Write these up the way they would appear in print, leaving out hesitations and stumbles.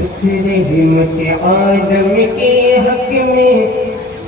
اس رحمت عالم کے حق میں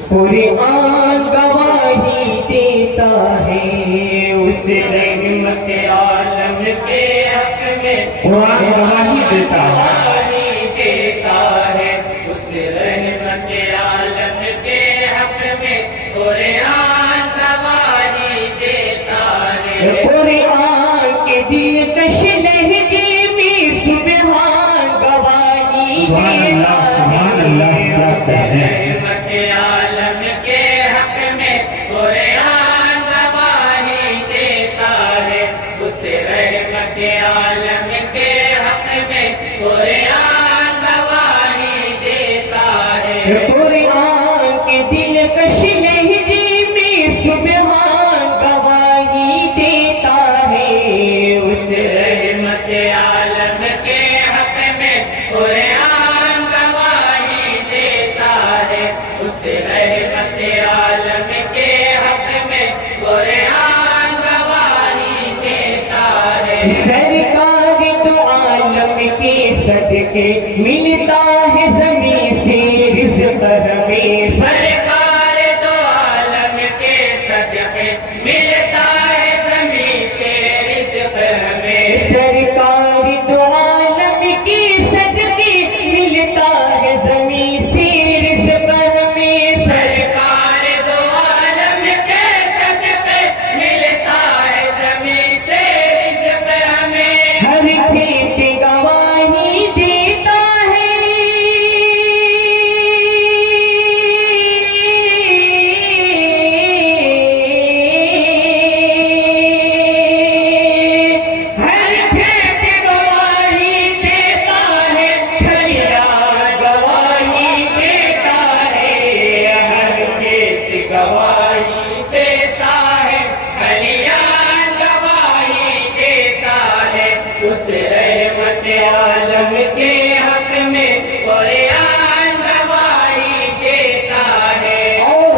قرآن گواہی دیتا ہے، اس رحمت عالم کے حق میں قرآن گواہی دیتا ہے، اس رحمت عالم کے حق میں قرآن گواہی دیتا ہے۔ قرآن کے دل کش لہجے میں سبحان گواہی دیتا سبحان اللہ، اس رحمت عالم کے حق میں قرآن گواہی دیتا ہے، اس رحمت عالم کے حق میں قرآن گواہی دیتا ہے۔ قرآن کے دل کش لہجے میں سبحان گواہی دیتا ہے، اس رحمت عالم کے حق میں قرآن گواہی دیتا ہے، اس رحمت عالم کے حق میں قرآن گواہی دیتا ہے۔ سرکار دو عالم کے صدقے ملتا ہے زمین سے رزق ہمیں، سرکار دو عالم کے صدقے ملتا ہے زمین سے رزق ہمیں، سرکار دو عالم کے صدقے ملتا ہے زمین سے رزق ہمیں، سرکار دو عالم کے صدقے ملتا ہے زمین سے رزق ہمیں، ہر کھیت گواہی دیتا ہے، ہر کھیت گواہی دیتا ہے، کھلیان گواہی دیتا ہے، ہر کھیت گواہی دیتا ہے، کھلیان گواہی دیتا ہے، اس رحمت عالم کے حق میں قرآن گواہی دیتا ہے۔ اور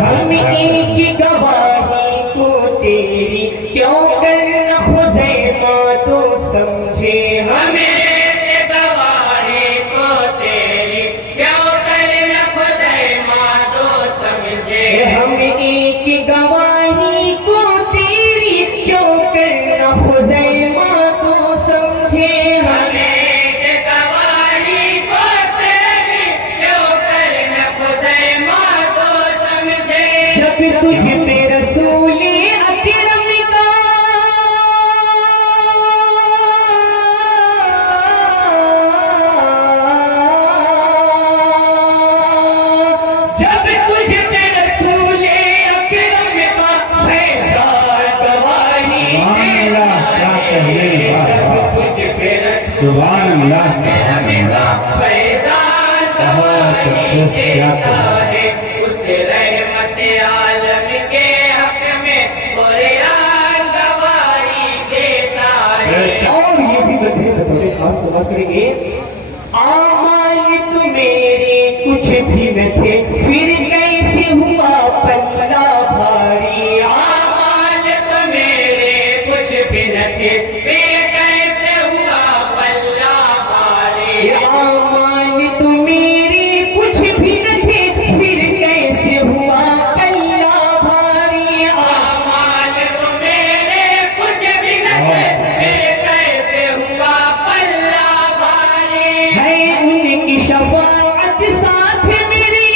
ہم ایک گواہی کو تیری کیوں کرنا خزیمہ تو سمجھے، ہمیں ایک گواہی کو تیری کیوں کرنا خزیمہ تو سمجھے، ہم ایک گواہی کو تیری کیوں کرنا خزیمہ تو سمجھے، ہمیں ایک گواہی کو تیری کیوں کرنا خزیمہ تو سمجھے، جب تجھ پہ رسول اکرم کا جب تجھ پہ رسول اکرم کا فیضان گواہی دیتا ہے، جب تجھ پہ رسول سبحان اللہ، سبحان اللہ۔ فیضان گواہی دیتا ہے، اس رحمت عالم کے حق میں قرآن گواہی دیتا ہے۔ اور یہ بھی بڑے خاص سبق کریں گے، اعمال تو میرے کچھ بھی نہ تھے، پھر کیسے ہوا پلہ بھاری، اعمال تو میرے کچھ بھی نہ تھے، پھر کیسے ہوا پلہ بھاری، اعمال تو میرے کچھ بھی نہ تھے، پھر کیسے ہوا پلہ بھاری، اعمال تو میرے کچھ بھی نہ تھے، پھر کیسے ہوا پلہ بھاری، ہے ان کی شفاعت ساتھ میری،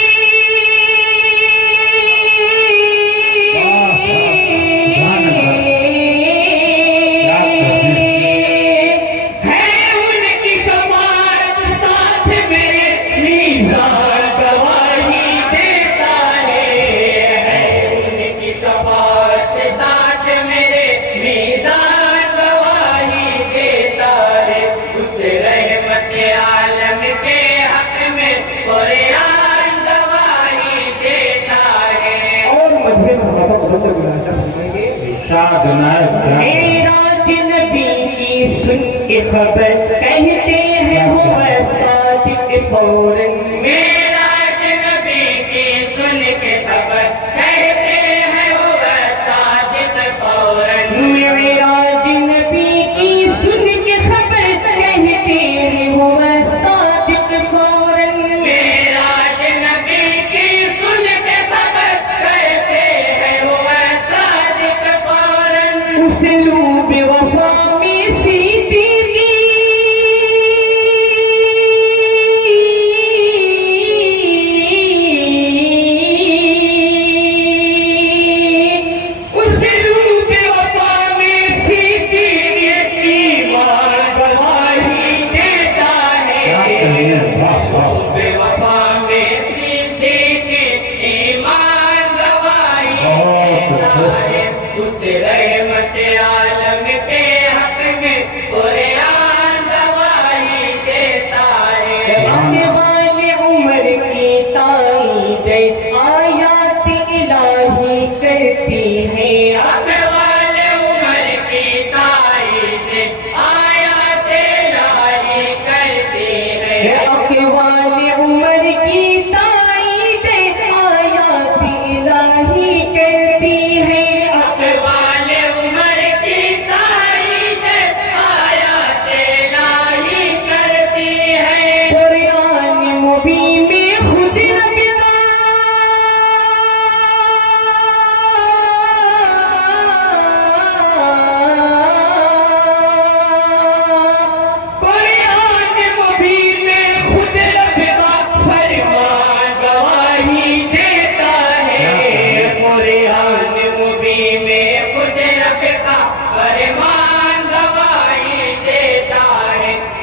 ہے ان کی شفاعت ساتھ میرے، میزان گواہی دیتا ہے ان کی شفاعت ساتھ میرے، میزان گواہی دیتا ہے، اس رحمت عالم کے حق میں قرآن گواہی دیتا ہے۔ اور مجھے صحابہ بلند گلازہ بنائیں گے، ارشاد عنایت کیا ہے؟ میراج نبی کی سن کے خبر کہتے ہیں ہوا صادق فوراً، میراج نبی کی سن کے خبر کہتے ہیں ہوا صادق فوراً، میراج نبی کی سن کے خبر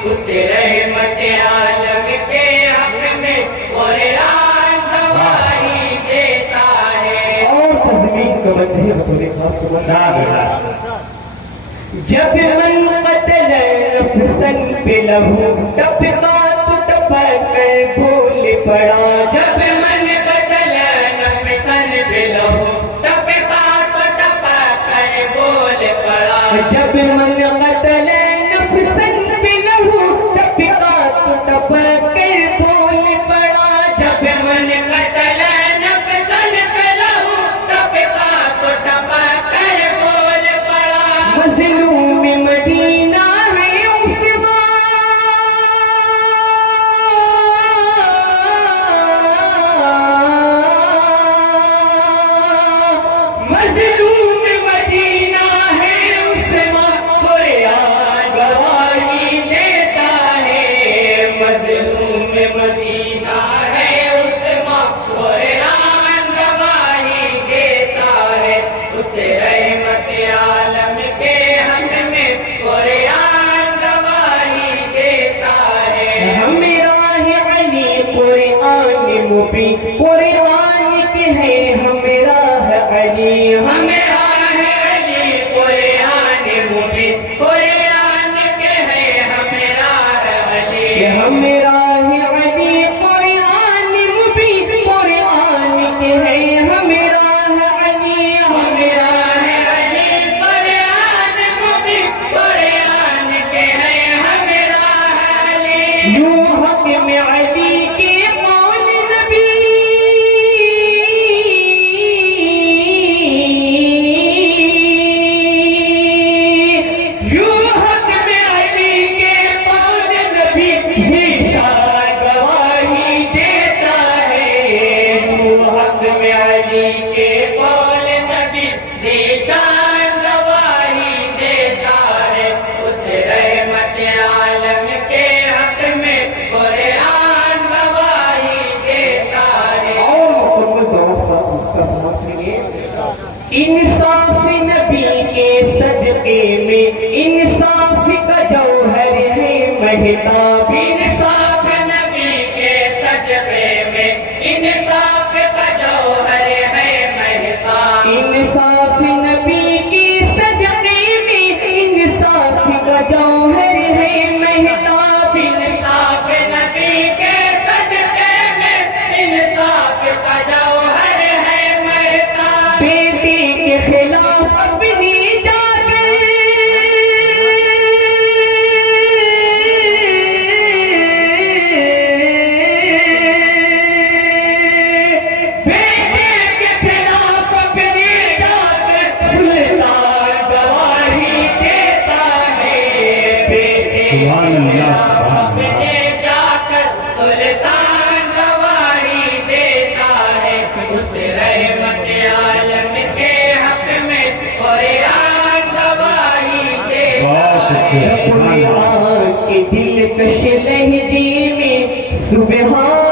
اس رحمت عالم کے حق میں قرآن گواہی دیتا ہے. اور تزمین کا بند ہے بطور خاص سبحان. جب من قتل نفسا بلہو ٹپکا تو ٹپک کر بھول پڑا. جب من قتل نفسا بلہو ٹپکا تو ٹپک کر بول پڑا. جب من قتل نفسا بلہو ٹپکا تو ٹپک کر بھول پڑا. جب من قتل نفسا بلہو ٹپکا تو ٹپک کر بول پڑا. مظلوم مدینہ ہے عثمان، مظلوم مدینہ ہے عثمان قرآن گواہی دیتا ہے. مظلوم مدینہ ہے عثمان قرآن گواہی دیتا ہے. اس رحمت عالم کے حق میں قرآن گواہی دیتا ہے. ہمیں راہ علی قرآن مبین قرآن کے ہے ہمیں راہ علی. ہمیں راہ علی قرآن مبین قرآن کے ہے ہمیں راہ علی. ہمیں راہ علی قرآن مبین قرآن کے ہے ہمیں راہ علی. ہمیں راہ علی قرآن مبین قرآن کے ہے ہمیں راہ علی. یوں حق میں علی کے قول نبی یوں حق میں علی کے قول نبی ذیشان گواہی دیتا ہے. یوں حق میں علی کے قول نبی ذیشان گواہی دیتا ہے. اس رحمت عالم کے حق میں قرآن گواہی دیتا ہے. اور مکمل جواب صاحب کا سماعت کریں گے. انصاف نبی کے صدقے میں انصاف کا جوہر ہے مہتاب. انصاف نبی کے صدقے میں انصاف کا جوہر ہے مہتاب. انصاف نبی کے صدقے میں انصاف کا جوہر ہے مہتاب. انصاف نبی کے صدقے میں انصاف کا جوہر ہے مہتاب. بیٹے کے خلاف اپنی جا کر بیٹے کے خلاف اپنی جا کر سلطان گواہی دیتا ہے. بیٹے سبحان اللہ سبحان اللہ. اپنے جا کر سلطان گواہی دیتا ہے. اس رحمت عالم کے حق میں قرآن گواہی دیتا ہے. قرآن کے دل کش لہجے میں سبحان